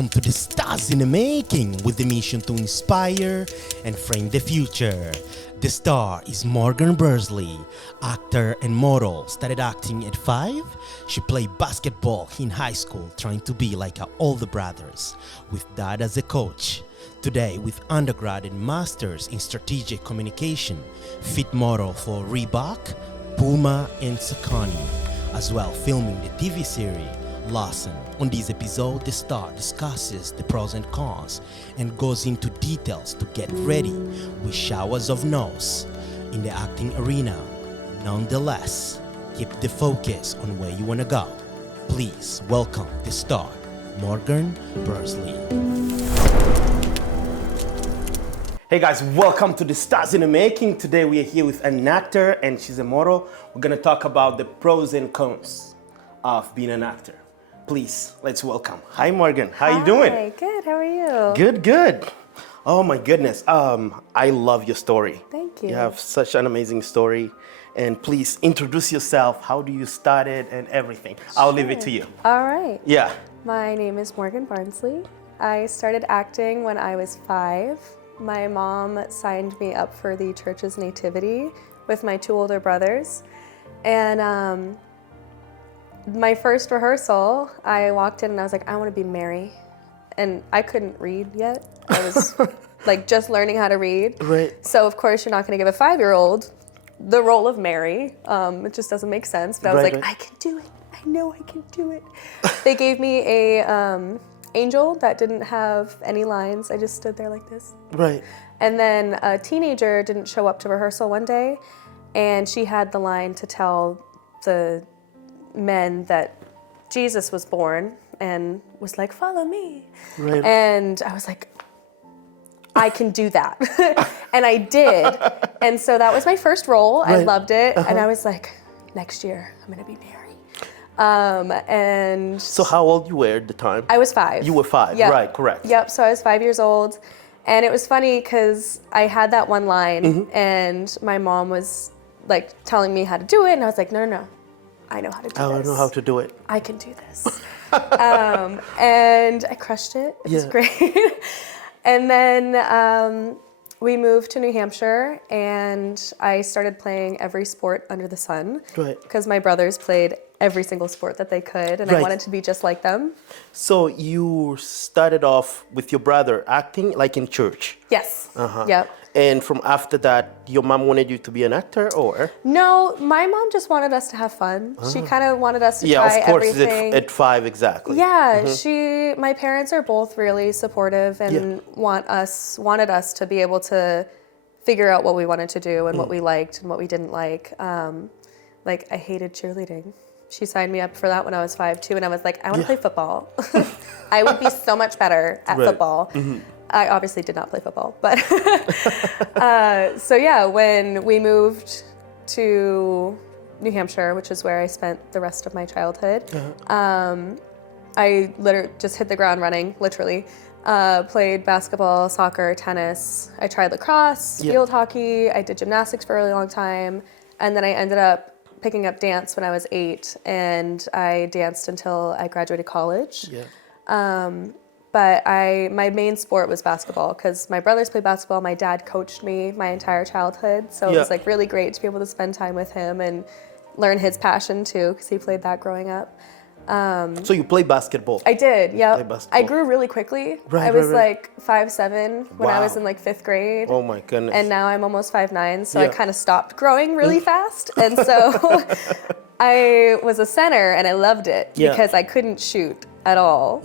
Welcome to the Stars in the Making with the mission to inspire and frame the future. The star is Morgan Barnsley, actor and model. Started acting at 5. She played basketball in high school, trying to be like her older brothers, with dad as a coach. Today, with undergrad and masters in strategic communication, fit model for Reebok, Puma, and Saucony, as well filming the TV series Lawson. On this episode, the star discusses the pros and cons and goes into details to get ready with showers of no's in the acting arena. Nonetheless, keep the focus on where you want to go. Please welcome the star, Morgan Barnsley. Hey guys, welcome to the Stars in the Making. Today we are here with an actor and she's a model. We're going to talk about the pros and cons of being an actor. Please, let's welcome. Hi, Morgan. How you doing? Hi, good. How are you? Good. Oh my goodness. I love your story. Thank you. You have such an amazing story. And please introduce yourself. How do you start it and everything? I'll leave it to you. All right. Yeah. My name is Morgan Barnsley. I started acting when I was 5. My mom signed me up for the church's nativity with my 2 older brothers. And my first rehearsal, I walked in and I was like, I want to be Mary. And I couldn't read yet. I was like just learning how to read. Right. So of course you're not going to give a 5-year-old the role of Mary. It just doesn't make sense. But I was I can do it. I know I can do it. They gave me a angel that didn't have any lines. I just stood there like this. Right. And then a teenager didn't show up to rehearsal one day, and she had the line to tell the men that Jesus was born and was like, follow me. Right. And I was like, I can do that. And I did. And so that was my first role. Right. I loved it. And I was like, next year I'm going to be Mary. And So how old you were at the time? I was 5. You were 5, Yep. right, correct. Yep, so I was 5 years old. And it was funny because I had that one line and my mom was like telling me how to do it. And I was like, no. I know how to do this. I know how to do it. I can do this. And I crushed it. It was great. And then we moved to New Hampshire and I started playing every sport under the sun. Right. Because my brothers played every single sport that they could and I wanted to be just like them. So you started off with your brother acting like in church? Yes. Yep. And from after that, your mom wanted you to be an actor, or? No, my mom just wanted us to have fun. She kind of wanted us to try of course, everything. at 5, exactly. Yeah, my parents are both really supportive and wanted us to be able to figure out what we wanted to do and what we liked and what we didn't like. Like I hated cheerleading. She signed me up for that when I was 5 too, and I was like, I want to play football. I would be so much better at football. I obviously did not play football, but so yeah, when we moved to New Hampshire, which is where I spent the rest of my childhood, I literally just hit the ground running, literally. Played basketball, soccer, tennis. I tried lacrosse, field hockey. I did gymnastics for a really long time. And then I ended up picking up dance when I was 8, and I danced until I graduated college. But my main sport was basketball because my brothers played basketball. My dad coached me my entire childhood. So it was like really great to be able to spend time with him and learn his passion too because he played that growing up. So you played basketball? I did, yeah. I grew really quickly. I was like 5'7" when I was in like 5th grade. Oh my goodness. And now I'm almost 5'9", so I kind of stopped growing really fast. And so I was a center and I loved it because I couldn't shoot at all.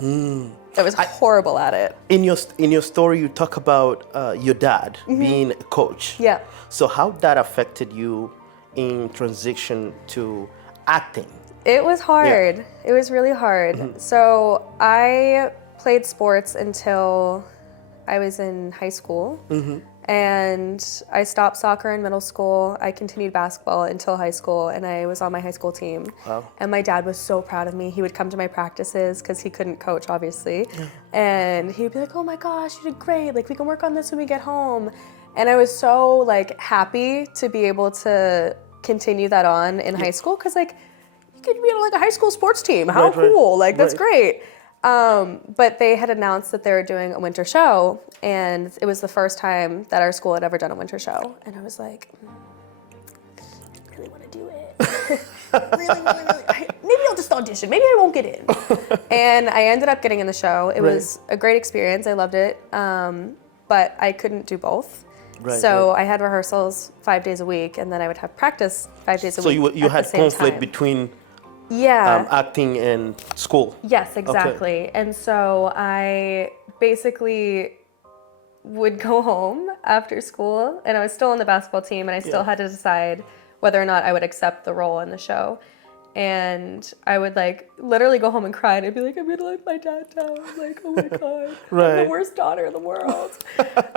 I was horrible at it. In your story, you talk about your dad being a coach. Yeah. So how that affected you in transition to acting? It was hard. It was really hard. So I played sports until I was in high school. And I stopped soccer in middle school. I continued basketball until high school, and I was on my high school team. Wow. And my dad was so proud of me. He would come to my practices because he couldn't coach, obviously. And he'd be like, oh my gosh, you did great. Like, we can work on this when we get home. And I was so like happy to be able to continue that on in high school because like you could be on like a high school sports team. How cool. Like, that's great. But they had announced that they were doing a winter show, and it was the first time that our school had ever done a winter show. And I was like, I really want to do it. Maybe I'll just audition. Maybe I won't get in. And I ended up getting in the show. It was a great experience. I loved it. But I couldn't do both. So I had rehearsals 5 days a week, and then I would have practice 5 days a week. So you had conflict between acting and school. Yes, exactly. Okay. And so I basically would go home after school, and I was still on the basketball team, and I still had to decide whether or not I would accept the role in the show. And I would like literally go home and cry, and I'd be like, I'm gonna let my dad down. Like, oh my God, I'm the worst daughter in the world.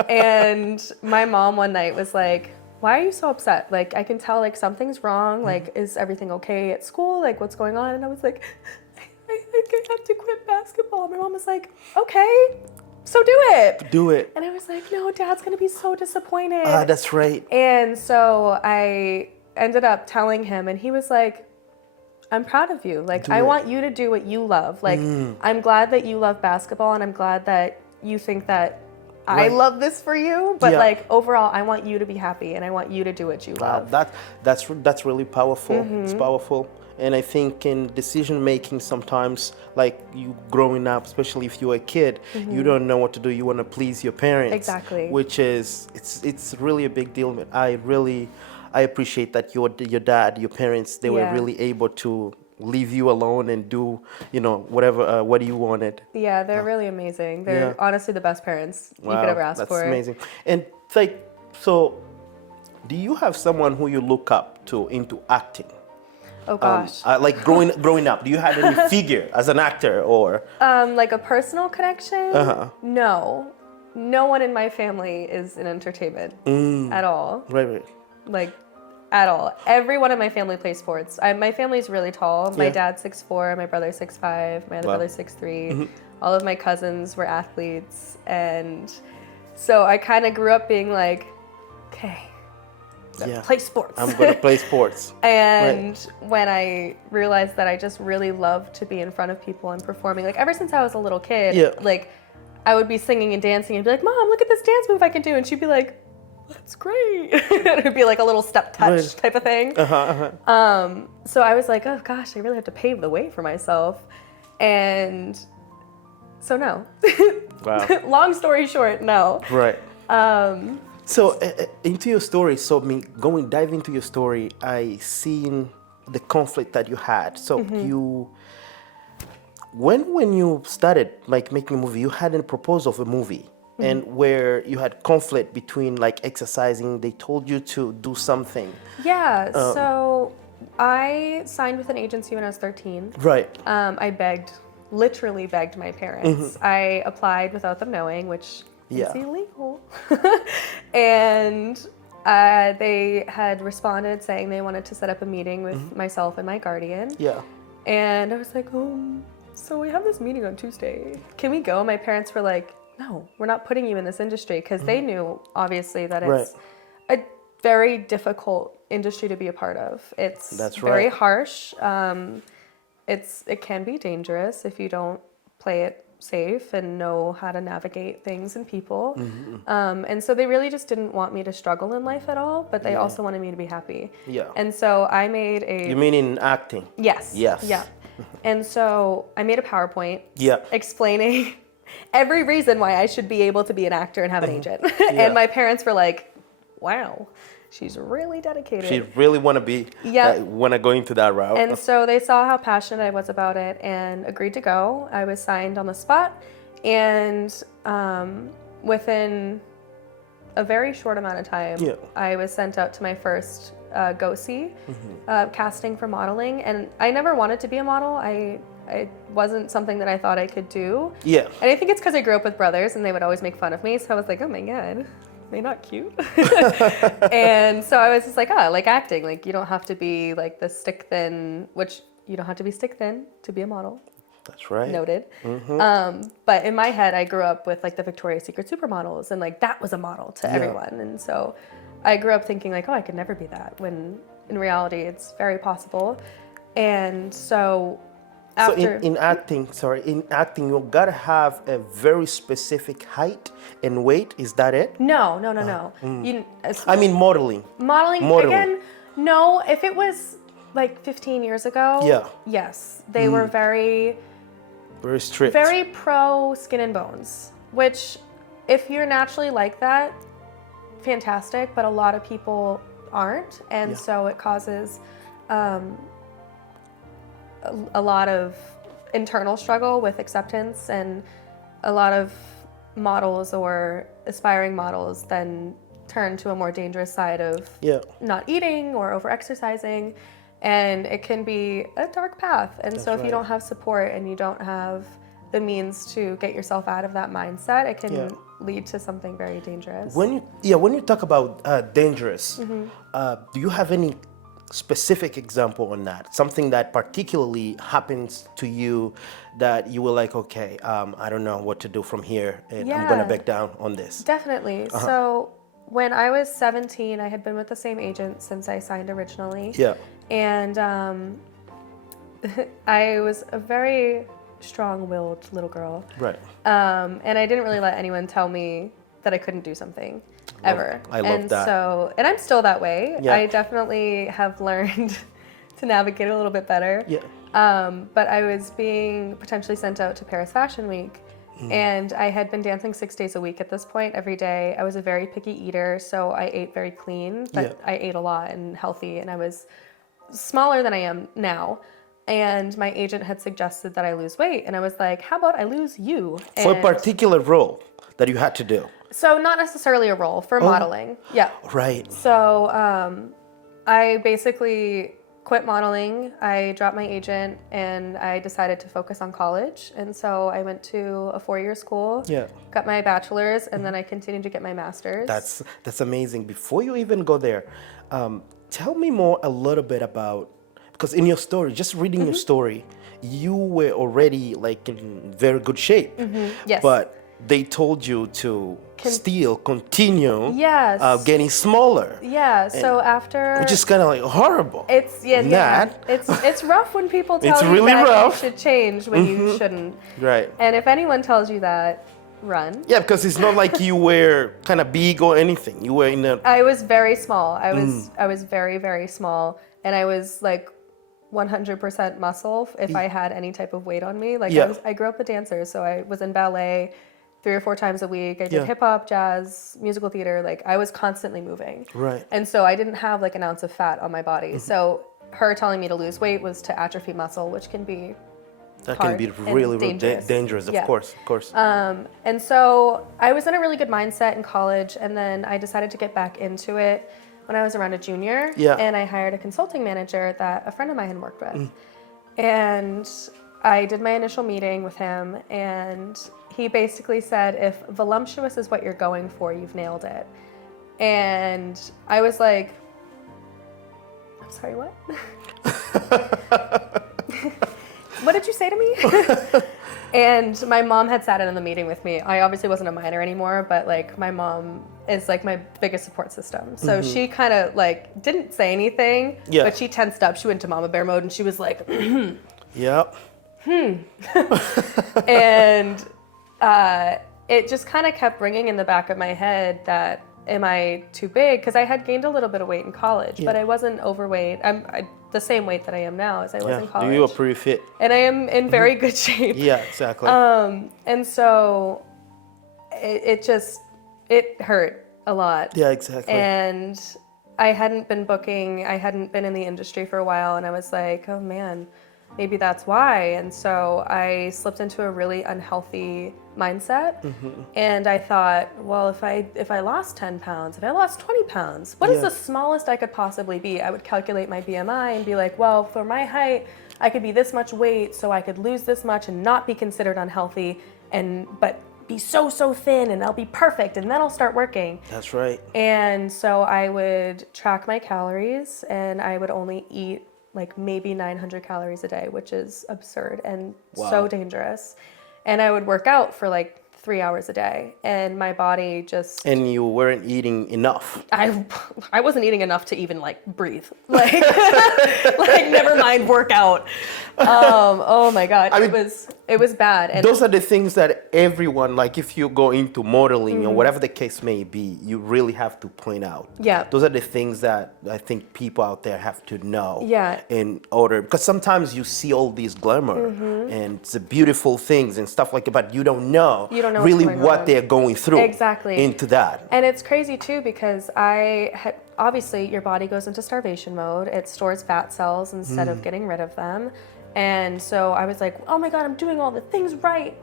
And my mom one night was like, why are you so upset? Like, I can tell like something's wrong. Like, is everything okay at school? Like, what's going on? And I was like, I think I have to quit basketball. My mom was like, okay, so do it. Do it. And I was like, no, Dad's gonna be so disappointed. That's right. And so I ended up telling him, and he was like, I'm proud of you. Like, I want you to do what you love. Like, I'm glad that you love basketball, and I'm glad that you think that I love this for you. But like, overall, I want you to be happy, and I want you to do what you love. That's really powerful. It's powerful. And I think in decision making, sometimes, like you growing up, especially if you're a kid, you don't know what to do. You want to please your parents. Exactly. Which is, it's really a big deal. I appreciate that your dad, your parents, they were really able to leave you alone and do, whatever, what you wanted. Yeah, they're really amazing. They're honestly the best parents you could ever ask for. That's amazing. And so do you have someone who you look up to into acting? Oh gosh. Like growing up, do you have any figure as an actor or? Like a personal connection? No. No one in my family is in entertainment at all. Right. Like, at all. Everyone in my family plays sports. My family's really tall. My dad's 6'4", my brother's 6'5", my other brother's 6'3". All of my cousins were athletes. And so I kind of grew up being like, okay, play sports. I'm going to play sports. And when I realized that I just really loved to be in front of people and performing, like ever since I was a little kid, like I would be singing and dancing and be like, Mom, look at this dance move I can do. And she'd be like, that's great. It would be like a little step touch type of thing. So I was like, oh gosh, I really have to pave the way for myself. And so no. Wow. Long story short, no. Right. So into your story, dive into your story, I seen the conflict that you had. So when you started like making a movie, you had a proposal of a movie. And where you had conflict between like exercising, they told you to do something. Yeah, so I signed with an agency when I was 13. Right. I literally begged my parents. I applied without them knowing, which is illegal. And they had responded saying they wanted to set up a meeting with myself and my guardian. Yeah. And I was like, so we have this meeting on Tuesday. Can we go? My parents were like, no, we're not putting you in this industry, because they knew obviously that it's a very difficult industry to be a part of. It's very harsh. It can be dangerous if you don't play it safe and know how to navigate things and people. And so they really just didn't want me to struggle in life at all, but they also wanted me to be happy. Yeah. And so I made You mean in acting? Yes. Yes. Yeah. And so I made a PowerPoint explaining every reason why I should be able to be an actor and have an agent. And my parents were like, wow, she's really dedicated. She really want to go into that route. And so they saw how passionate I was about it and agreed to go. I was signed on the spot. And within a very short amount of time, I was sent out to my first go-see casting for modeling. And I never wanted to be a model. It wasn't something that I thought I could do. Yeah. And I think it's because I grew up with brothers and they would always make fun of me. So I was like, oh my God, they're not cute. And so I was just like, I like acting. Like, you don't have to be like the stick thin, which you don't have to be stick thin to be a model. That's right. Noted. But in my head, I grew up with like the Victoria's Secret supermodels, and like that was a model to everyone. And so I grew up thinking like, I could never be that, when in reality, it's very possible. And so So in acting, you gotta have a very specific height and weight. Is that it? No. I mean modeling. Modeling. Again, no. If it was like 15 years ago, yes, they were very strict, very pro skin and bones. Which, if you're naturally like that, fantastic. But a lot of people aren't, and so it causes a lot of internal struggle with acceptance, and a lot of models or aspiring models then turn to a more dangerous side of not eating or over exercising, and it can be a dark path. And so if you don't have support and you don't have the means to get yourself out of that mindset, it can lead to something very dangerous. When you talk about dangerous, do you have any specific example on that? Something that particularly happens to you that you were like, okay, I don't know what to do from here, and I'm gonna back down on this. Definitely. So when I was 17, I had been with the same agent since I signed originally. And I was a very strong-willed little girl. Right. And I didn't really let anyone tell me that I couldn't do something. Ever. I love that. And I'm still that way. I definitely have learned to navigate it a little bit better. But I was being potentially sent out to Paris Fashion Week, and I had been dancing 6 days a week at this point, every day. I was a very picky eater, so I ate very clean, but I ate a lot and healthy, and I was smaller than I am now. And my agent had suggested that I lose weight, and I was like, how about I lose you? For a particular role that you had to do. So not necessarily a role, for modeling. Right. So I basically quit modeling. I dropped my agent and I decided to focus on college. And so I went to a 4-year school, got my bachelor's, and then I continued to get my master's. That's amazing. Before you even go there, tell me more a little bit about, because in your story, just reading your story, you were already like in very good shape. Yes. But they told you to still continue getting smaller. So after, which is kind of like horrible. It's it's rough when people tell you really that rough. you should change when you shouldn't. Right. And if anyone tells you that, run. Yeah, because it's not like you were kind of big or anything. You were in a... I was very small. I was very, very small, and I was like 100% muscle if I had any type of weight on me. Like I grew up a dancer, so I was in ballet 3 or 4 times a week. I did hip hop, jazz, musical theater. Like I was constantly moving. Right. And so I didn't have like an ounce of fat on my body. So her telling me to lose weight was to atrophy muscle, which can be really dangerous. Of course. And so I was in a really good mindset in college, and then I decided to get back into it when I was around a junior. And I hired a consulting manager that a friend of mine had worked with. And I did my initial meeting with him, and he basically said, if voluptuous is what you're going for, you've nailed it. And I was like, I'm sorry, what? What did you say to me? And my mom had sat in on the meeting with me. I obviously wasn't a minor anymore, but like my mom is like my biggest support system. So she kind of like didn't say anything, but she tensed up. She went to mama bear mode, and she was like, And it just kind of kept ringing in the back of my head that, am I too big? Because I had gained a little bit of weight in college, but I wasn't overweight. I'm the same weight that I am now as I was in college. You were pretty fit. And I am in very good shape. Yeah, exactly. And so it hurt a lot. Yeah, exactly. And I hadn't been booking. I hadn't been in the industry for a while, and I was like, oh man, maybe that's why. And so I slipped into a really unhealthy mindset. And I thought, well, if I lost 10 pounds, if I lost 20 pounds, what is the smallest I could possibly be? I would calculate my BMI and be like, well, for my height, I could be this much weight, so I could lose this much and not be considered unhealthy, but be so thin, and I'll be perfect, and then I'll start working. That's right. And so I would track my calories, and I would only eat like maybe 900 calories a day, which is absurd and so dangerous. And I would work out for like 3 hours a day, and my body just... And you weren't eating enough. I wasn't eating enough to even like breathe, like like never mind workout. Oh my God, it was bad. And those are the things that everyone, like if you go into modeling or whatever the case may be, you really have to point out. Yeah. Those are the things that I think people out there have to know. Yeah. In order, because sometimes you see all these glamour and it's the beautiful things and stuff like that, but you don't know really what they're going through. Exactly. Into that. And it's crazy too, because obviously your body goes into starvation mode. It stores fat cells instead of getting rid of them. And so I was like, oh my God, I'm doing all the things right.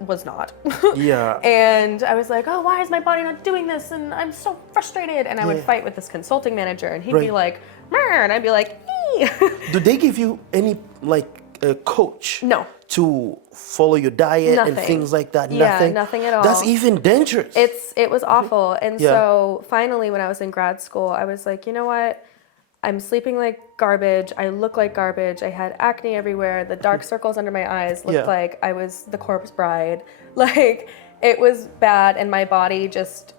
Was not. Yeah. And I was like, oh, why is my body not doing this? And I'm so frustrated. And I would fight with this consulting manager, and he'd be like, "Mer," and I'd be like, "Ee." Do they give you any like a coach? No. To follow your diet and things like that? Yeah, nothing at all. That's even dangerous. It was awful. And so finally, when I was in grad school, I was like, you know what? I'm sleeping like garbage. I look like garbage. I had acne everywhere. The dark circles under my eyes looked like I was the corpse bride. Like, it was bad. And my body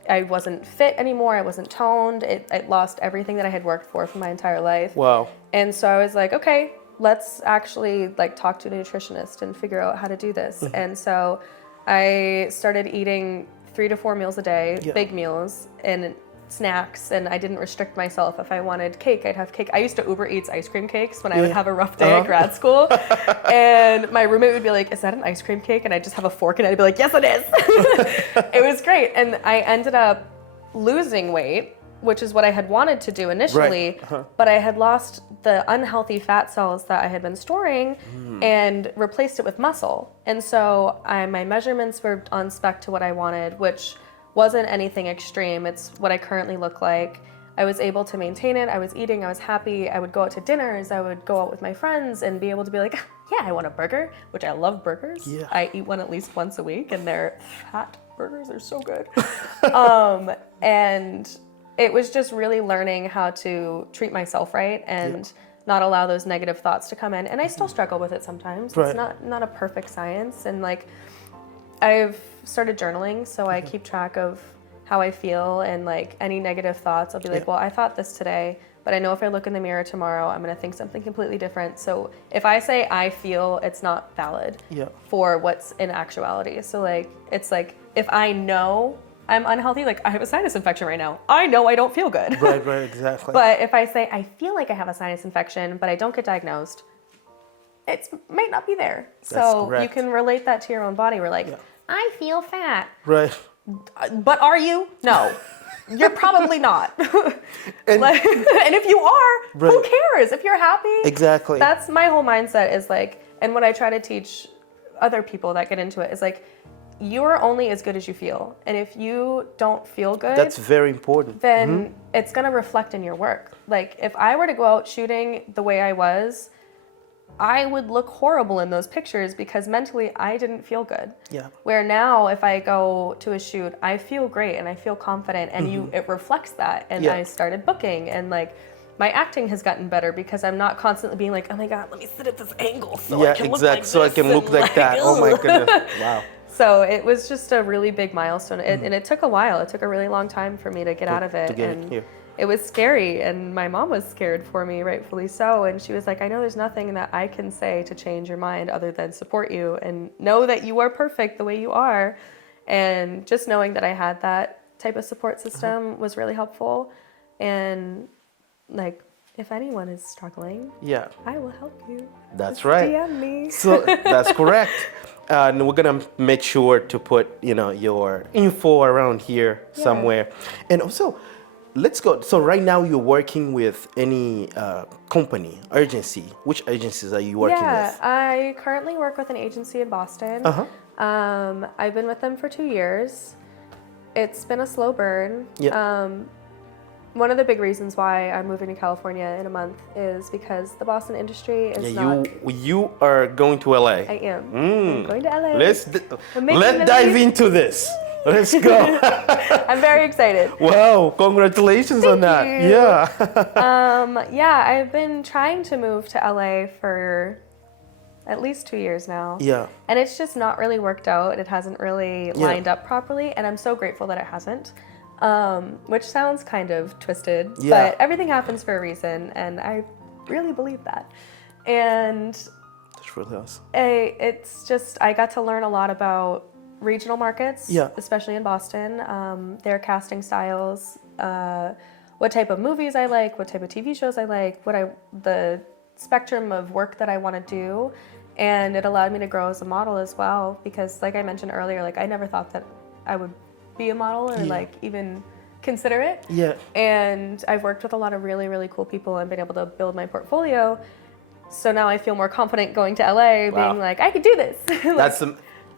I wasn't fit anymore. I wasn't toned. It lost everything that I had worked for my entire life. Wow. And so I was like, okay, let's actually like talk to a nutritionist and figure out how to do this. And so I started eating 3 to 4 meals a day, big meals, and snacks, and I didn't restrict myself. If I wanted cake, I'd have cake. I used to Uber Eats ice cream cakes when I would have a rough day at grad school. And my roommate would be like, is that an ice cream cake? And I'd just have a fork and I'd be like, yes, it is. It was great. And I ended up losing weight, which is what I had wanted to do initially, but I had lost the unhealthy fat cells that I had been storing and replaced it with muscle. And so my measurements were on spec to what I wanted, which wasn't anything extreme. It's what I currently look like. I was able to maintain it. I was eating. I was happy. I would go out to dinners. I would go out with my friends and be able to be like, yeah, I want a burger, which I love burgers. Yeah. I eat one at least once a week, and they're fat burgers. They're so good. And it was just really learning how to treat myself right and not allow those negative thoughts to come in. And I still struggle with it sometimes. Right. It's not a perfect science. And like, I've started journaling, so I keep track of how I feel, and like any negative thoughts, I'll be like, well, I thought this today, but I know if I look in the mirror tomorrow, I'm gonna think something completely different. So if I say I feel, it's not valid for what's in actuality. So like, it's like, if I know I'm unhealthy, like I have a sinus infection right now, I know I don't feel good. Right, exactly. But if I say I feel like I have a sinus infection, but I don't get diagnosed, it might not be there. So you can relate that to your own body. We're like, I feel fat. Right. But are you? No. You're probably not. And if you are, who cares? If you're happy. Exactly. That's my whole mindset is like, and what I try to teach other people that get into it is like, you're only as good as you feel. And if you don't feel good, that's very important. Then it's going to reflect in your work. Like if I were to go out shooting the way I was, I would look horrible in those pictures because mentally I didn't feel good. Yeah. Where now if I go to a shoot, I feel great and I feel confident, and it reflects that. And I started booking, and like my acting has gotten better because I'm not constantly being like, oh my God, let me sit at this angle so I can look like this. So I can look like that. Oh my goodness. Wow. So it was just a really big milestone, and it took a while. It took a really long time for me to get out of it. It was scary, and my mom was scared for me, rightfully so. And she was like, I know there's nothing that I can say to change your mind other than support you and know that you are perfect the way you are. And just knowing that I had that type of support system was really helpful. And like, if anyone is struggling, I will help you. That's Just right. DM me. So that's correct. And we're gonna make sure to put your info around here somewhere. And also, let's go. So right now you're working with any company, agency. Which agencies are you working with? Yeah, I currently work with an agency in Boston. I've been with them for 2 years. It's been a slow burn. One of the big reasons why I'm moving to California in a month is because the Boston industry is not... You are going to LA. I am. I'm going to LA. Let's dive into this. Let's go. I'm very excited. Wow, congratulations on that. Thank you. Yeah, I've been trying to move to LA for at least 2 years now. Yeah. And it's just not really worked out. It hasn't really lined up properly, and I'm so grateful that it hasn't. Which sounds kind of twisted, but everything happens for a reason, and I really believe that. And That's really awesome. I got to learn a lot about regional markets, especially in Boston, their casting styles, what type of movies I like, what type of TV shows I like, the spectrum of work that I want to do. And it allowed me to grow as a model as well, because like I mentioned earlier, like I never thought that I would be a model or like even consider it. Yeah. And I've worked with a lot of really, really cool people and been able to build my portfolio. So now I feel more confident going to LA, being like, I could do this.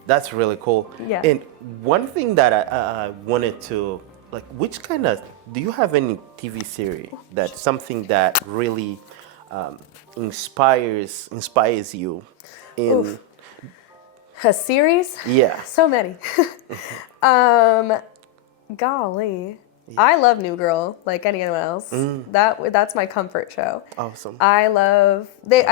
That's really cool. Yeah. And one thing that I wanted to, like, do you have any TV series that's something that really inspires you in a series? Yeah. So many. Golly. Yeah. I love New Girl like anyone else. That's my comfort show. Awesome. I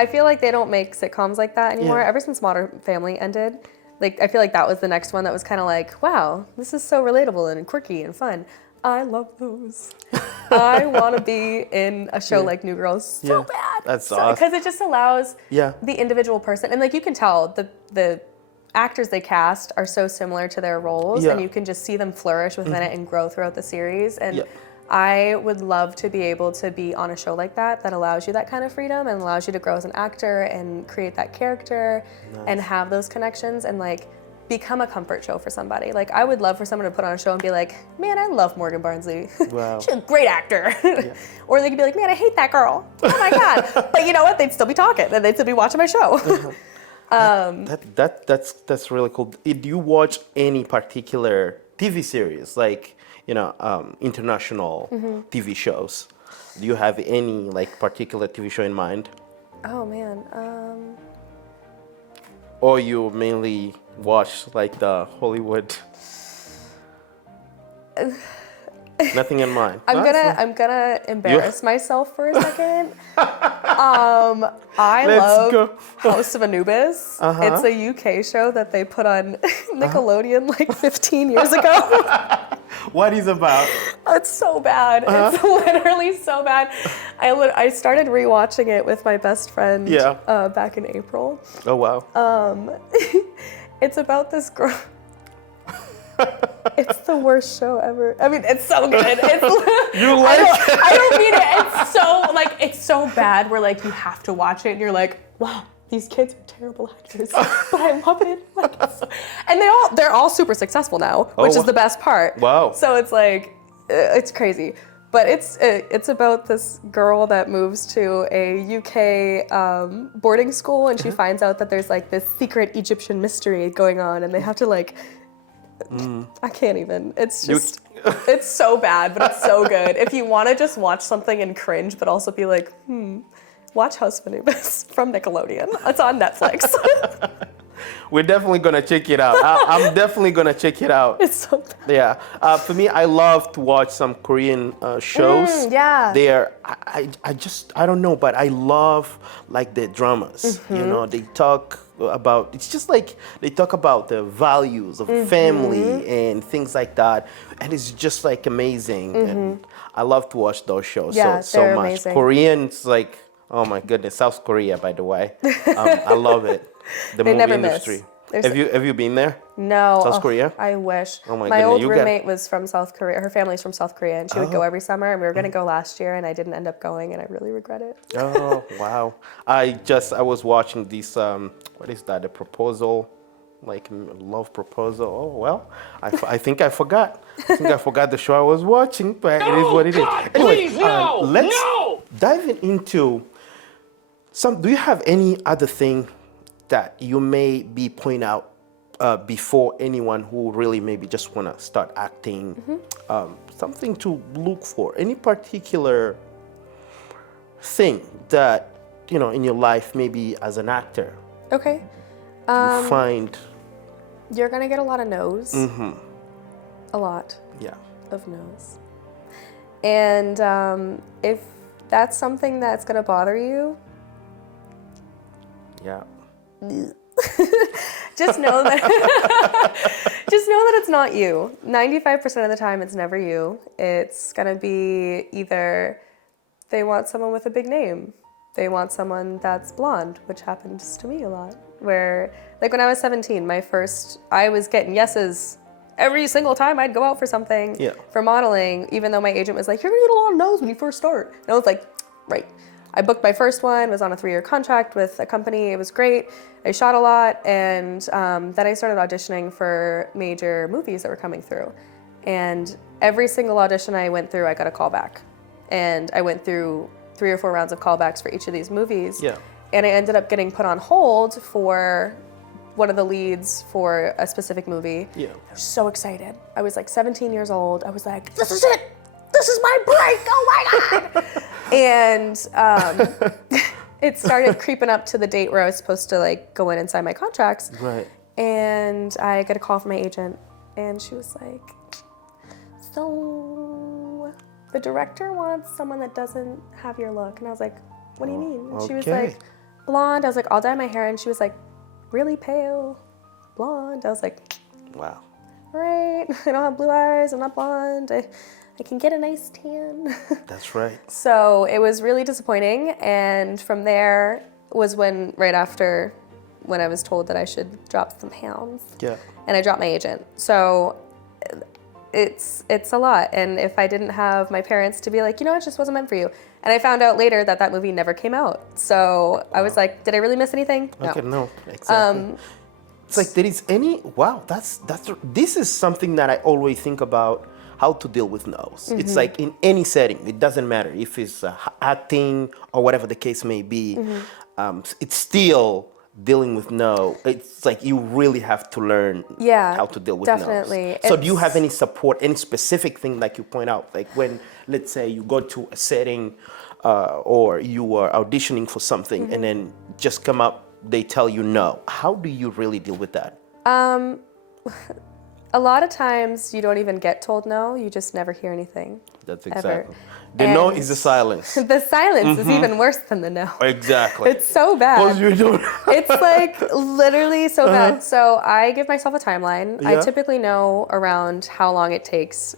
feel like they don't make sitcoms like that anymore. Ever since Modern Family ended, like I feel like that was the next one that was kind of like, wow, this is so relatable and quirky and fun. I love those. I want to be in a show like New Girl so bad. That's awesome. Because it just allows the individual person, and like you can tell the actors they cast are so similar to their roles, and you can just see them flourish within it and grow throughout the series. And I would love to be able to be on a show like that allows you that kind of freedom and allows you to grow as an actor and create that character and have those connections and like become a comfort show for somebody. Like I would love for someone to put on a show and be like, man, I love Morgan Barnsley. Wow. She's a great actor. Or they could be like, man, I hate that girl. Oh my God. But you know what? They'd still be talking and they'd still be watching my show. That's really cool. Did you watch any particular TV series, like international TV shows? Do you have any like particular TV show in mind? Oh man. Or you mainly watch like the Hollywood? Nothing in mind. I'm gonna embarrass myself for a second. I love House of Anubis. It's a UK show that they put on Nickelodeon like 15 years ago. What is it about? It's so bad. It's literally so bad. I started rewatching it with my best friend back in April. Oh wow. It's about this girl. It's the worst show ever. I mean, it's so good. You like it? I don't mean it. It's so bad where like you have to watch it and you're like, wow, these kids are terrible actors, but I love it. And they're all super successful now, which is the best part. Wow. So it's like, it's crazy. But it's about this girl that moves to a UK boarding school and she finds out that there's like this secret Egyptian mystery going on and they have to like, I can't even. It's just, it's so bad, but it's so good. If you want to just watch something and cringe, but also be like, watch House of Anubis from Nickelodeon. It's on Netflix. We're definitely gonna check it out. I'm definitely gonna check it out. It's so bad. Yeah. For me, I love to watch some Korean shows. Yeah. I don't know, but I love like the dramas. You know, they talk about, it's just like they talk about the values of family and things like that, and it's just like amazing. And I love to watch those shows so much. Amazing. Koreans, like, oh my goodness, South Korea, by the way. I love it. The movie never industry. Miss. Have you been there? No. South Korea? I wish. Oh my My goodness, old roommate was from South Korea. Her family's from South Korea, and she would go every summer. And we were going to go last year, and I didn't end up going, and I really regret it. Oh wow! I was watching this. What is that? A proposal, like love proposal. Oh well, I think I forgot. I think I forgot the show I was watching, but it is what it is. God, Anyway, please, no, let's no. dive into some. Do you have any other thing that you may be point out before anyone who really maybe just want to start acting? Something to look for. Any particular thing that in your life, maybe as an actor, Okay. you find? You're going to get a lot of no's. A lot Yeah. of no's. And if that's something that's going to bother you, Yeah. just know that it's not you. 95% of the time, it's never you. It's gonna be either they want someone with a big name, they want someone that's blonde, which happens to me a lot. Where, like when I was 17, I was getting yeses every single time I'd go out for something for modeling, even though my agent was like, "You're gonna get a lot of no's when you first start." And I was like, right. I booked my first one, was on a 3-year contract with a company. It was great. I shot a lot, and then I started auditioning for major movies that were coming through. And every single audition I went through, I got a call back. And I went through 3 or 4 rounds of callbacks for each of these movies. Yeah. And I ended up getting put on hold for one of the leads for a specific movie. Yeah. I was so excited. I was like 17 years old. I was like, this is it. This is my break. Oh my God. And it started creeping up to the date where I was supposed to like go in and sign my contracts. Right. And I get a call from my agent, and she was like, so the director wants someone that doesn't have your look. And I was like, what do you mean? And she was like, blonde. I was like, I'll dye my hair. And she was like, really pale, blonde. I was like, wow. Right. I don't have blue eyes. I'm not blonde. I can get a nice tan. That's right. So it was really disappointing. And from there was right after when I was told that I should drop some pounds. Yeah. And I dropped my agent. So it's a lot. And if I didn't have my parents to be like, it just wasn't meant for you. And I found out later that movie never came out. So I was like, did I really miss anything? No. Okay, no, exactly. It's like this is something that I always think about, how to deal with no's. Mm-hmm. It's like in any setting, it doesn't matter if it's acting or whatever the case may be. Mm-hmm. It's still dealing with no. It's like you really have to learn how to deal with definitely. no's. So do you have any support, any specific thing like you point out, like when, let's say you go to a setting or you are auditioning for something mm-hmm. and then just come up, they tell you no. How do you really deal with that? A lot of times you don't even get told no, you just never hear anything. That's exactly. Ever. The no is the silence. The silence mm-hmm. is even worse than the no. Exactly. It's so bad. You don't. It's like literally so bad. So I give myself a timeline. Yeah. I typically know around how long it takes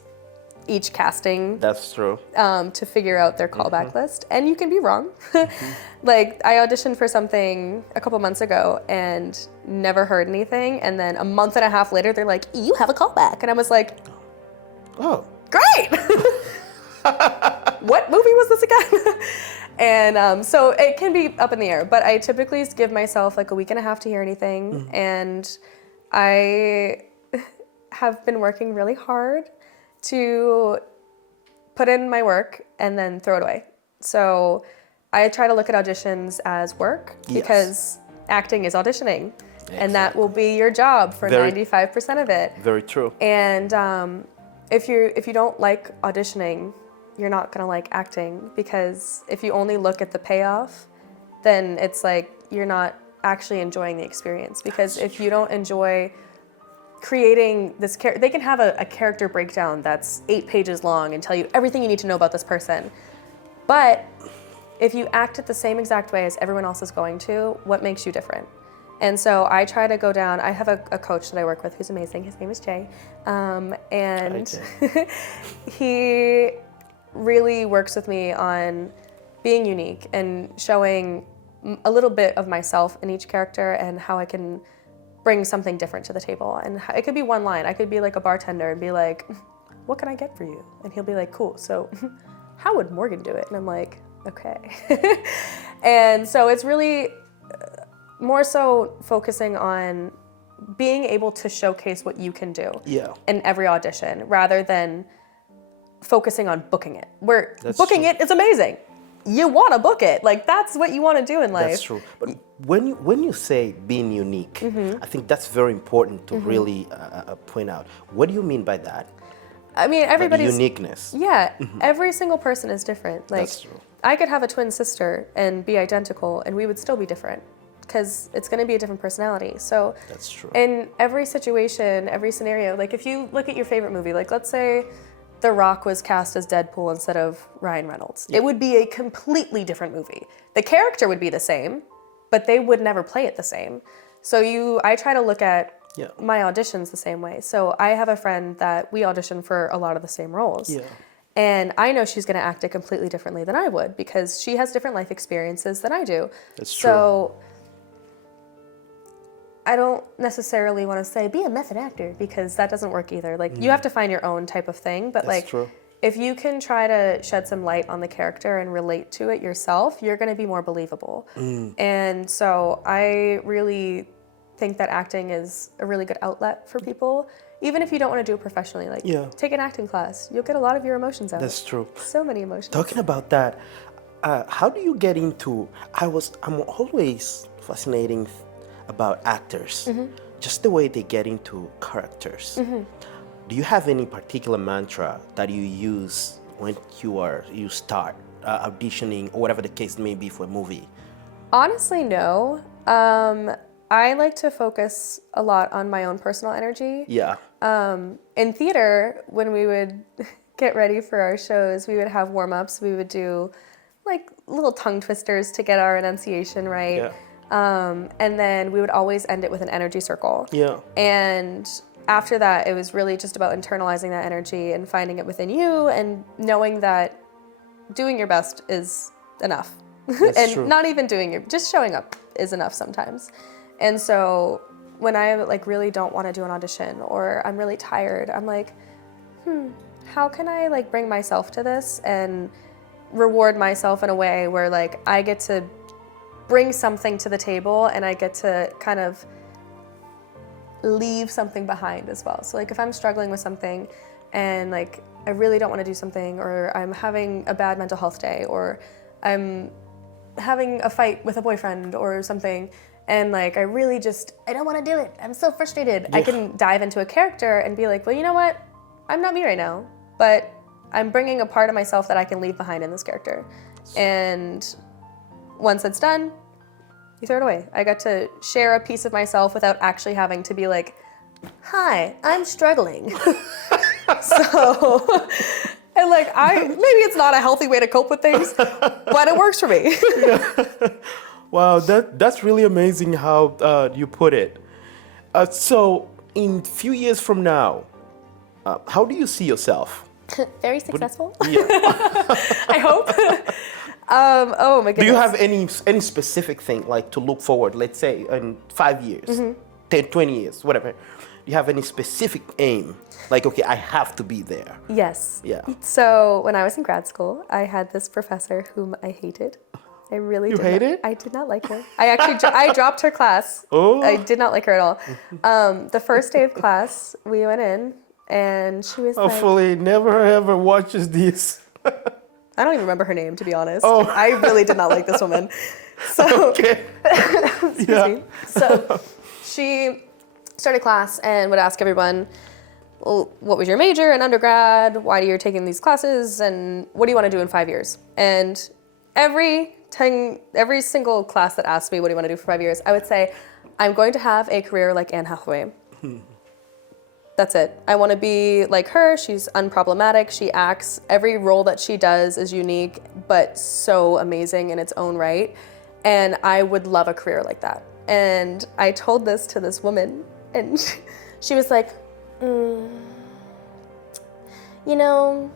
each casting. That's true. To figure out their callback mm-hmm. list. And you can be wrong. Mm-hmm. Like I auditioned for something a couple months ago and never heard anything. And then a month and a half later, they're like, you have a callback. And I was like, oh, great. What movie was this again? And so it can be up in the air, but I typically give myself like a week and a half to hear anything. Mm-hmm. And I have been working really hard to put in my work and then throw it away. So I try to look at auditions as work because acting is auditioning. Exactly. And that will be your job for 95% of it. Very true. And if you don't like auditioning, you're not gonna like acting, because if you only look at the payoff, then it's like you're not actually enjoying the experience. Because if you don't enjoy creating this character, they can have a character breakdown that's 8 pages long and tell you everything you need to know about this person. But if you act it the same exact way as everyone else is going to, what makes you different? And so I try to go down. I have a coach that I work with who's amazing. His name is Jay. And he really works with me on being unique and showing a little bit of myself in each character and how I can bring something different to the table. And it could be one line. I could be like a bartender and be like, what can I get for you? And he'll be like, cool. So how would Morgan do it? And I'm like, okay. And so it's really more so focusing on being able to showcase what you can do in every audition, rather than focusing on booking it. Booking it is amazing. You want to book it. Like, that's what you want to do in life. That's true. But when you say being unique, mm-hmm. I think that's very important to mm-hmm. really point out. What do you mean by that? I mean, everybody's uniqueness. Yeah, mm-hmm. Every single person is different. Like, that's true. I could have a twin sister and be identical, and we would still be different, because it's going to be a different personality. So that's true. In every situation, every scenario, like if you look at your favorite movie, like let's say The Rock was cast as Deadpool instead of Ryan Reynolds. Yeah. It would be a completely different movie. The character would be the same, but they would never play it the same. So I try to look at my auditions the same way. So I have a friend that we audition for a lot of the same roles. Yeah. And I know she's going to act it completely differently than I would because she has different life experiences than I do. That's true. So I don't necessarily want to say be a method actor because that doesn't work either. Like you have to find your own type of thing, but That's true. if you can try to shed some light on the character and relate to it yourself, you're going to be more believable. And so I really think that acting is a really good outlet for people, even if you don't want to do it professionally. Like, take an acting class. You'll get a lot of your emotions out. That's true. So many emotions. Talking about that, how do you get into? I'm always fascinating about actors, just the way they get into characters. Do you have any particular mantra that you use when you start auditioning or whatever the case may be for a movie? Honestly, no. I like to focus a lot on my own personal energy. Yeah. In theater, when we would get ready for our shows, we would have warm-ups. We would do like little tongue twisters to get our enunciation right. And then we would always end it with an energy circle. Yeah. And after that, it was really just about internalizing that energy and finding it within you and knowing that doing your best is enough. And true. not even just showing up is enough sometimes. And so when I like really don't want to do an audition or I'm really tired, I'm like, how can I like bring myself to this and reward myself in a way where like I get to bring something to the table and I get to kind of leave something behind as well. So like if I'm struggling with something and like I really don't want to do something, or I'm having a bad mental health day, or I'm having a fight with a boyfriend or something, and like I don't want to do it, I'm so frustrated, I can dive into a character and be like, well, you know what, I'm not me right now, but I'm bringing a part of myself that I can leave behind in this character. And once it's done, you throw it away. I got to share a piece of myself without actually having to be like, hi, I'm struggling. So, and like maybe it's not a healthy way to cope with things, but it works for me. Wow, that's really amazing how you put it. So, in a few years from now, how do you see yourself? Very successful. Yeah. I hope. Oh my goodness. Do you have any specific thing like to look forward? Let's say in 5 years, 10, 20 years, whatever. Do you have any specific aim? Like, okay, I have to be there. Yes. Yeah. So when I was in grad school, I had this professor whom I hated. I really did. You hated? I did not like her. I actually I dropped her class. Oh. I did not like her at all. The first day of class, we went in, and she was like, Hopefully, never ever watches this. I don't even remember her name, to be honest. Oh. I really did not like this woman. So, Okay. excuse me. So she started class and would ask everyone, well, what was your major in undergrad? Why are you taking these classes? And what do you want to do in 5 years? And every single class that asked me, what do you want to do for 5 years? I would say, I'm going to have a career like Anne Hathaway. That's it. I want to be like her. She's unproblematic. She acts. Every role that she does is unique, but so amazing in its own right. And I would love a career like that. And I told this to this woman, and she was like, you know,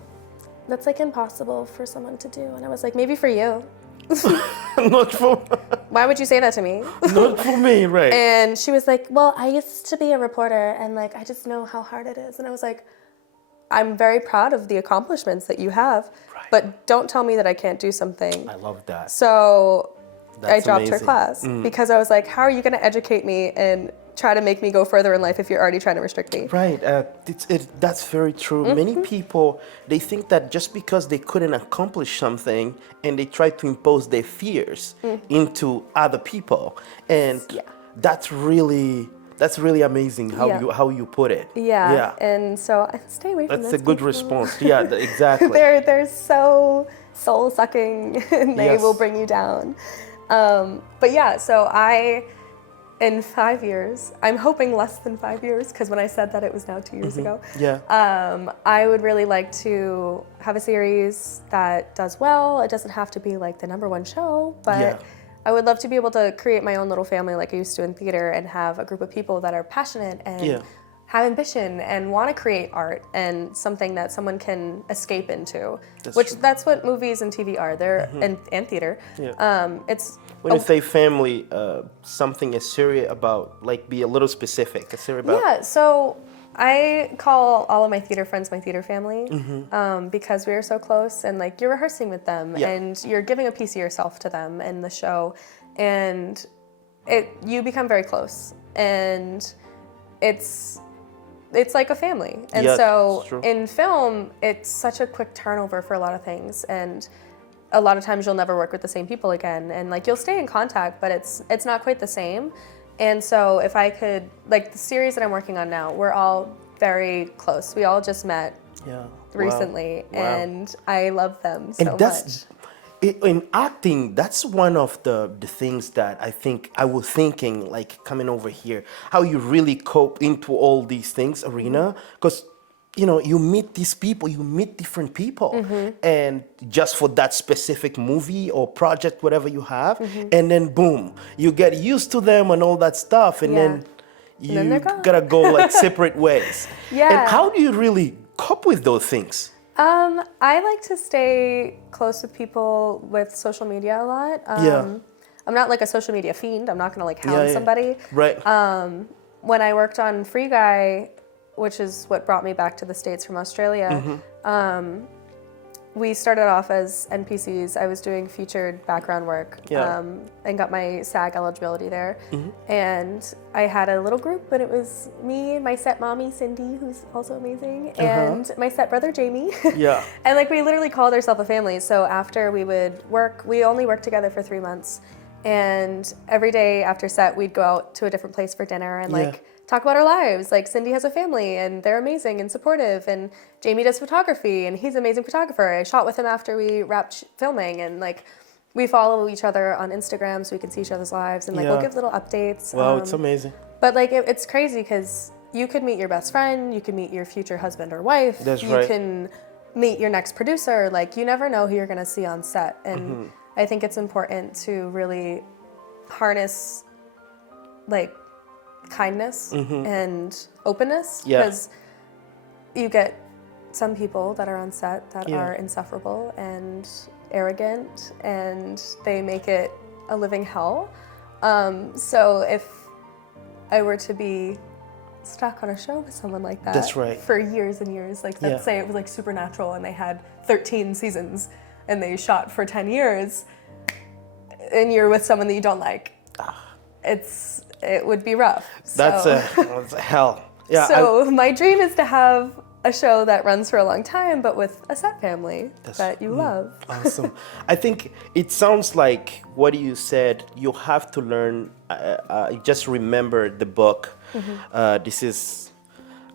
that's like impossible for someone to do. And I was like, maybe for you. Not for. Why would you say that to me? Not for me, right? And she was like, well, I used to be a reporter, and like I just know how hard it is. And I was like, I'm very proud of the accomplishments that you have, but don't tell me that I can't do something. I love that. So I That's dropped her amazing. class because I was like, how are you going to educate me and try to make me go further in life if you're already trying to restrict me? Right, that's very true. Many people, they think that just because they couldn't accomplish something and they try to impose their fears into other people. And that's really amazing how you put it. Yeah. And so I stay away from That's those a good people. response. Yeah, exactly. They're so soul-sucking and they will bring you down. But yeah, so in 5 years, I'm hoping less than 5 years, because when I said that, it was now 2 years ago. Yeah. I would really like to have a series that does well. It doesn't have to be like the #1 show, but I would love to be able to create my own little family like I used to in theater and have a group of people that are passionate and have ambition and want to create art and something that someone can escape into. That's what movies and TV are. They're and theater. It's when you say family, something is serious about, like, be a little specific. It's serious about. Yeah, so I call all of my theater friends my theater family because we are so close, and like you're rehearsing with them and you're giving a piece of yourself to them in the show, and you become very close, and it's like a family. And so in film, it's such a quick turnover for a lot of things, and a lot of times you'll never work with the same people again, and like you'll stay in contact, but it's not quite the same. And so if I could, like the series that I'm working on now, we're all very close. We all just met recently, and I love them so much. In acting, that's one of the things that I think I was thinking, like coming over here, how you really cope into all these things arena, because you meet these people, you meet different people, and just for that specific movie or project, whatever you have, and then boom, you get used to them and all that stuff, and then you gotta go like separate ways. And how do you really cope with those things? I like to stay close with people with social media a lot. I'm not like a social media fiend. I'm not gonna like hound somebody. Right. When I worked on Free Guy, which is what brought me back to the States from Australia, we started off as NPCs. I was doing featured background work and got my SAG eligibility there. And I had a little group, but it was me and my set mommy, Cindy, who's also amazing, and my set brother, Jamie. And like we literally called ourselves a family. So after we would work, we only worked together for 3 months. And every day after set, we'd go out to a different place for dinner and like talk about our lives. Like Cindy has a family and they're amazing and supportive, and Jamie does photography and he's an amazing photographer. I shot with him after we wrapped filming, and like we follow each other on Instagram so we can see each other's lives, and like we'll give little updates. Wow, it's amazing. But like it's crazy because you could meet your best friend, you could meet your future husband or wife. That's you can meet your next producer. Like you never know who you're gonna see on set, and I think it's important to really harness like kindness and openness, because you get some people that are on set that are insufferable and arrogant, and they make it a living hell. So if I were to be stuck on a show with someone like that for years and years, like let's say it was like Supernatural and they had 13 seasons and they shot for 10 years, and you're with someone that you don't like, it would be rough. That's a hell. Yeah. So my dream is to have a show that runs for a long time, but with a set family that you love. Awesome. I think it sounds like what you said. You have to learn. Just remember the book. This is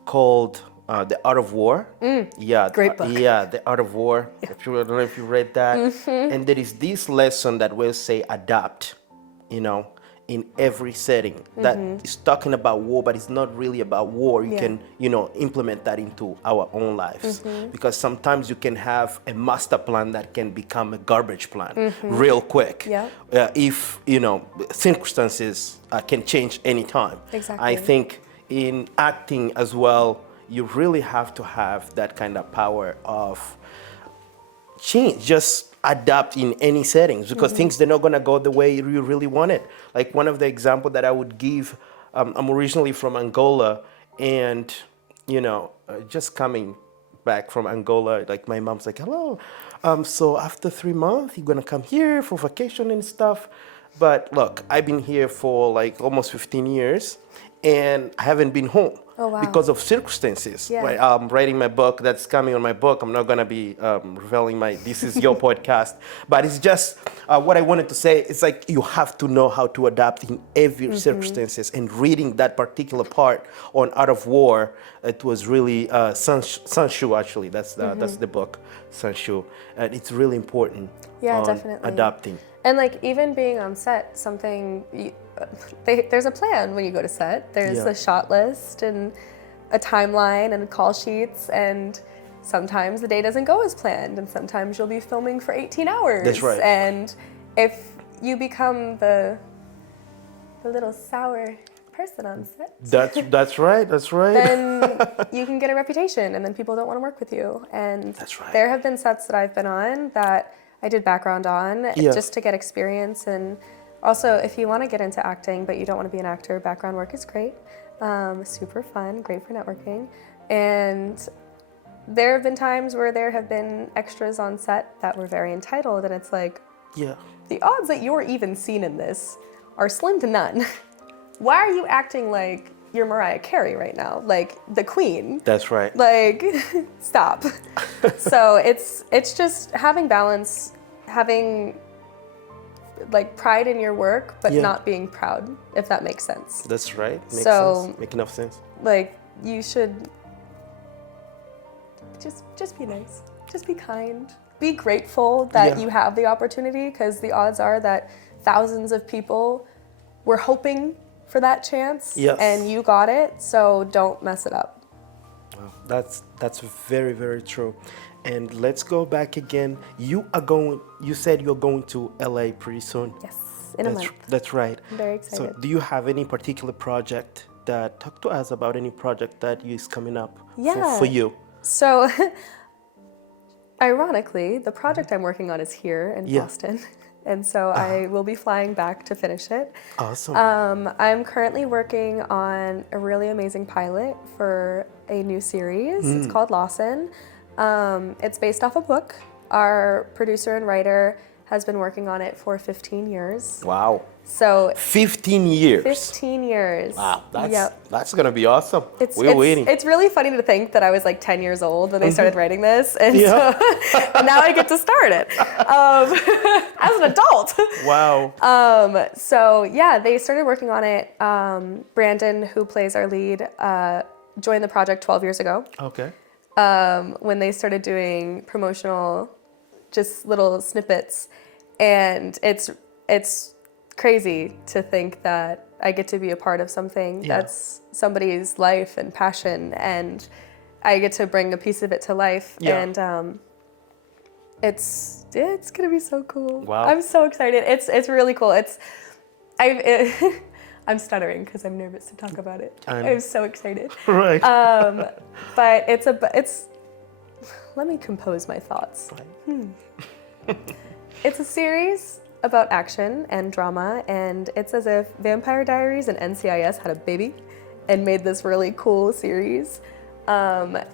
called The Art of War. Great book. The Art of War. I don't know if you read that. And there is this lesson that will say adapt. In every setting that is talking about war, but it's not really about war. You can, implement that into our own lives, because sometimes you can have a master plan that can become a garbage plan real quick. If, circumstances can change anytime. Exactly. I think in acting as well, you really have to have that kind of power of change, just adapt in any settings, because things, they're not going to go the way you really want it. Like one of the example that I would give, I'm originally from Angola, and just coming back from Angola, like my mom's like, hello, so after 3 months you're going to come here for vacation and stuff. But look, I've been here for like almost 15 years and I haven't been home. Oh, wow. Because of circumstances. Right? I'm writing my book, that's coming on my book. I'm not gonna be revealing this is your podcast, but it's just what I wanted to say. It's like you have to know how to adapt in every circumstances, and reading that particular part on Art of War, it was really Sun Tzu actually, that's the book, Sun Tzu. And it's really important definitely. Adapting. And like even being on set, there's a plan when you go to set. There's a shot list and a timeline and call sheets, and sometimes the day doesn't go as planned, and sometimes you'll be filming for 18 hours. That's right. And if you become the little sour person on set. That's right. Then you can get a reputation, and then people don't want to work with you. And That's right. there have been sets that I've been on that I did background on just to get experience. And also, if you want to get into acting but you don't want to be an actor, background work is great. Super fun, great for networking. And there have been times where there have been extras on set that were very entitled, and it's like, the odds that you're even seen in this are slim to none. Why are you acting like you're Mariah Carey right now? Like the queen. That's right. Like, stop. So it's just having balance, having like pride in your work, but not being proud, if that makes sense. That's right. Makes sense. Make enough sense. Like, you should just be nice. Just be kind. Be grateful that you have the opportunity, because the odds are that thousands of people were hoping for that chance, and you got it, so don't mess it up. Wow, that's very, very true. And let's go back again. You said you're going to LA pretty soon. Yes, in a month. That's right. I'm very excited. So do you have any particular project talk to us about any project that is coming up for you? So ironically, the project I'm working on is here in Boston. And so I will be flying back to finish it. Awesome. I'm currently working on a really amazing pilot for a new series. It's called Lawson. It's based off a book. Our producer and writer has been working on it for 15 years. Wow. So 15 years. 15 years. Wow, that's gonna be awesome. We're waiting. It's really funny to think that I was like 10 years old when I started writing this, and so and now I get to start it as an adult. Wow. So yeah, they started working on it. Brandon, who plays our lead, joined the project 12 years ago. Okay. When they started doing promotional, just little snippets, and it's crazy to think that I get to be a part of something that's somebody's life and passion, and I get to bring a piece of it to life. And it's gonna be so cool. Wow. I'm so excited. It's really cool. I'm stuttering because I'm nervous to talk about it. I'm so excited. Right. But it's let me compose my thoughts. It's a series about action and drama, and it's as if Vampire Diaries and NCIS had a baby and made this really cool series. My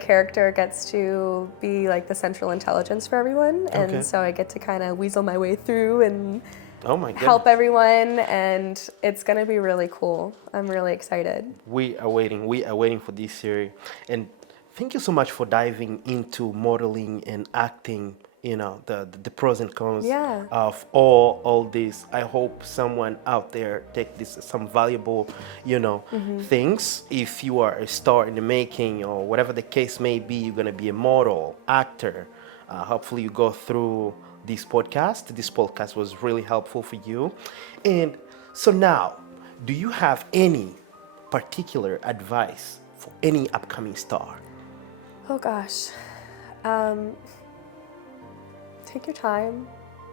character gets to be like the central intelligence for everyone, and so I get to kind of weasel my way through and help everyone, and it's gonna be really cool. I'm really excited. We are waiting for this series, and thank you so much for diving into modeling and acting. You know, the pros and cons of all this. I hope someone out there take this some valuable, things. If you are a star in the making, or whatever the case may be, you're gonna be a model, actor. Hopefully you go through this podcast. This podcast was really helpful for you. And so now, do you have any particular advice for any upcoming star? Oh gosh. Take your time.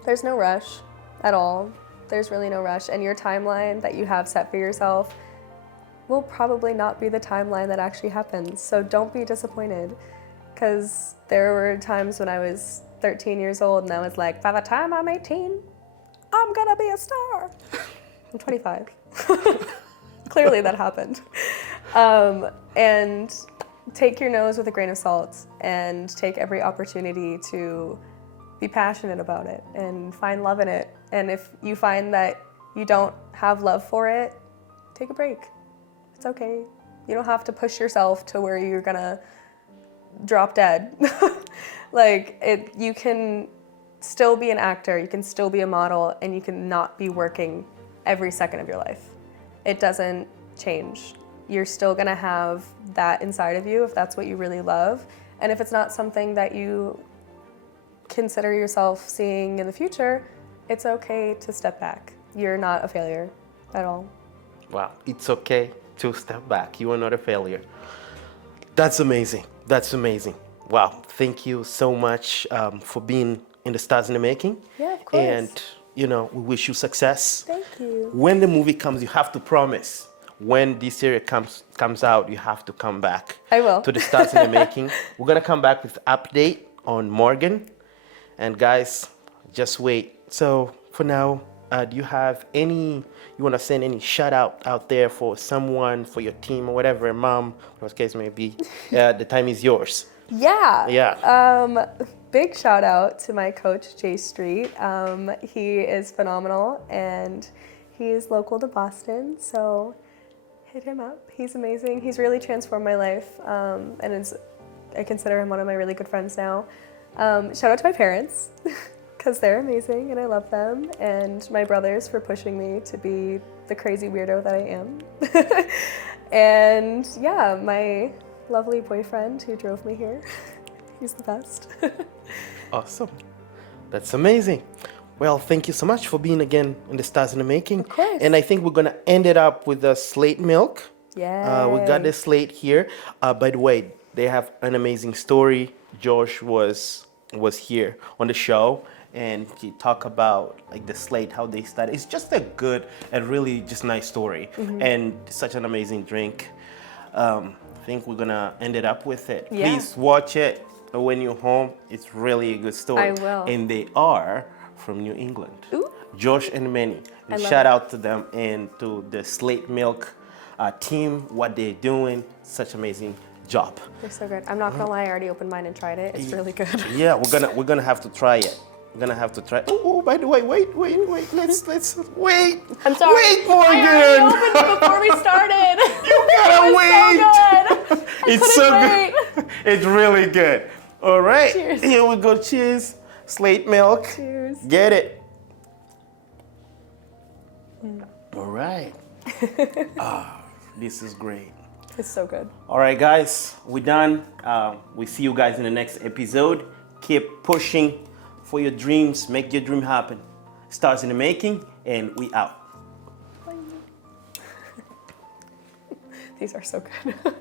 There's no rush at all. There's really no rush. And your timeline that you have set for yourself will probably not be the timeline that actually happens. So don't be disappointed. Because there were times when I was 13 years old and I was like, by the time I'm 18, I'm gonna be a star. I'm 25. Clearly that happened. And take your nose with a grain of salt and take every opportunity to be passionate about it and find love in it. And if you find that you don't have love for it, take a break. It's okay. You don't have to push yourself to where you're gonna drop dead. You can still be an actor, you can still be a model, and you can not be working every second of your life. It doesn't change. You're still gonna have that inside of you if that's what you really love. And if it's not something that you consider yourself seeing in the future, it's okay to step back. You're not a failure at all. Wow, it's okay to step back. You are not a failure. That's amazing. Wow, thank you so much for being in the Stars in the Making. Yeah, of course. And, you know, we wish you success. Thank you. When the movie comes, you have to promise. When this series comes out, you have to come back. I will. To the Stars in the Making. We're going to come back with update on Morgan. And guys, just wait. So for now, do you have you want to send any shout out there for someone, for your team or whatever, mom, whatever case may be? The time is yours. Yeah. Yeah. Big shout out to my coach, Jay Street. He is phenomenal and he's local to Boston, so hit him up. He's amazing. He's really transformed my life, and I consider him one of my really good friends now. Shout out to my parents, because they're amazing and I love them, and my brothers for pushing me to be the crazy weirdo that I am. And yeah, my lovely boyfriend who drove me here. He's the best. Awesome. That's amazing. Well, thank you so much for being again in the Stars in the Making. Of course. And I think we're going to end it up with the slate milk. Yeah. We got the slate here. By the way, they have an amazing story. Josh was here on the show, and he talked about like the slate, how they started. It's just a good and really just nice story, and such an amazing drink. I think we're gonna end it up with it. Yeah. Please watch it when you're home. It's really a good story. I will. And they are from New England. Ooh. Josh and Manny. And love shout it. out to them and to the Slate Milk team, what they're doing. Such amazing job. They're so good. I'm not gonna lie, I already opened mine and tried it. It's really good. Yeah, we're gonna have to try it. We're gonna have to try. Oh, by the way, wait. Let's wait. I'm sorry. Wait, Morgan. I already opened it before we started. You gotta wait. So good. It's so good. It's really good. All right. Cheers. Here we go. Cheers. Slate milk. Cheers. Get it. All right. This is great. It's so good. All right, guys, we're done. We see you guys in the next episode. Keep pushing for your dreams. Make your dream happen. Stars in the Making, and we out. These are so good.